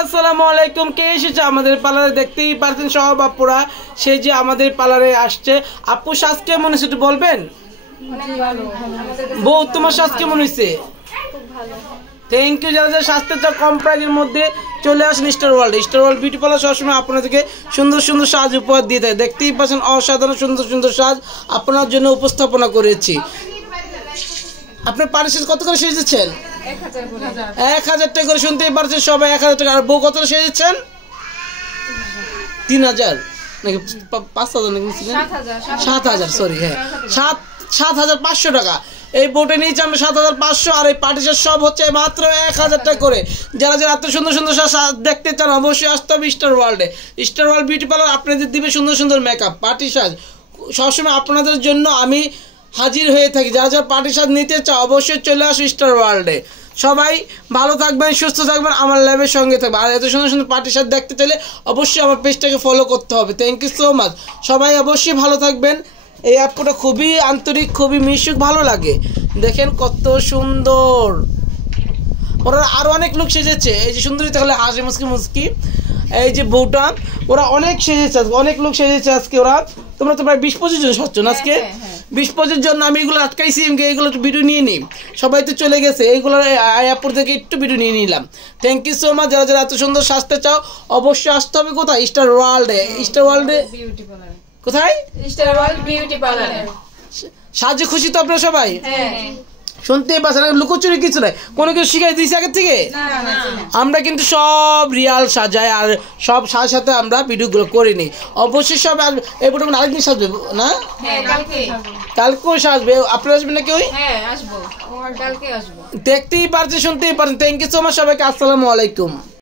আসসালামু আলাইকুম। কে এসেছে আমাদের পার্লারে দেখতেই পারছেন সব আপুরা, সে যে আমাদের পার্লারে আসছে। আপু সাজ কেমন হয়েছে একটু বলবেন? বউ তোমার সাজ কেমন হয়েছে? Thank you. যারা যারা স্বাস্থ্য কম প্রাইজের মধ্যে চলে আসেন স্টার ওয়ার্ল্ড বিউটি পার্লার সবসময় আপনাদেরকে সুন্দর সুন্দর সাজ উপহার দিয়ে থাকে। দেখতেই পাচ্ছেন অসাধারণ সুন্দর সুন্দর সাজ আপনার জন্য উপস্থাপনা করেছি। আপনি পাড়ি সাজ কত করে সেজেছেন? 1000 টাকা করে। শুনতেই পারছেন সবাই, 1000 টাকা। আর বউ কত সেজেছেন? 3000 নাকি 5000 নাকি 7000, সরি, হ্যাঁ 7500 টাকা। এই বউটা নিয়েছি আমরা 7500, আর এই পার্টি সাজ সব হচ্ছে মাত্র 1000 টাকা করে। যারা যারা এত সুন্দর সুন্দর সাজ দেখতে চান অবশ্যই আসতে হবে স্টার ওয়ার্ল্ড বিউটি পার্লার। আপনাদের দিবে সুন্দর সুন্দর মেকআপ, পার্টি সাজ সবসময় আপনাদের জন্য আমি হাজির হয়ে থাকি। যারা যারা পার্টি সাজ নিতে চাও অবশ্যই চলে আসো স্টার ওয়ার্ল্ডে। সবাই ভালো থাকবেন, সুস্থ থাকবেন, আমার লাইভের সঙ্গে থাকবেন। আর এত সুন্দর সুন্দর পার্টি সাজ দেখতে চাইলে অবশ্যই আমার পেজটাকে ফলো করতে হবে। Thank you so much. সবাই অবশ্যই ভালো থাকবেন। এই অ্যাপটা খুবই আন্তরিক, খুবই মিশুক, ভালো লাগে। দেখেন কত সুন্দর। ওরা আরও অনেক লোক সেজেছে। এই যে সুন্দরী তাহলে হাসি মুসকি এই যে বউটা, ওরা অনেক সেজেছে, অনেক লোক সেজেছে আজকে। ওরা তোমরা তো প্রায় 20-25 জন সাজছো না আজকে? 20-25 জন। আমি এগুলো আটকাইছি, এগুলো একটু ভিডিও নিয়ে নিই। সবাই তো চলে গেছে, এইগুলো অ্যাপর থেকে একটু ভিডিও নিয়ে নিলাম। Thank you so much. যারা যারা এত সুন্দর সাজতে চাও অবশ্যই আসতে হবে কোথায়? স্টার ওয়ার্ল্ডে বিউটি পার্লার। কোথায়? Star world beauty parlour. সাজে খুশি তো আপনারা সবাই? হ্যাঁ। শুনতেই পাচ্ছেন, লুকোচুরি কিছু নাই। কোনো কিছু শিখাই দিয়েছি আগে থেকে? আমরা কিন্তু সব রিয়াল সাজাই, আর সব সাজার সাথে আমরা ভিডিওগুলো করে নিই। অবশ্যই সব এই প্রোগ্রাম আরেকদিন সাজবে না? কালকেও সাজবে। আপনারা আসবেন নাকি? আসবো, কালকে আসবো। দেখতেই পারছেন, শুনতেই পারছেন। থ্যাংক ইউ সো মাচ সবাইকে। আসসালামু আলাইকুম।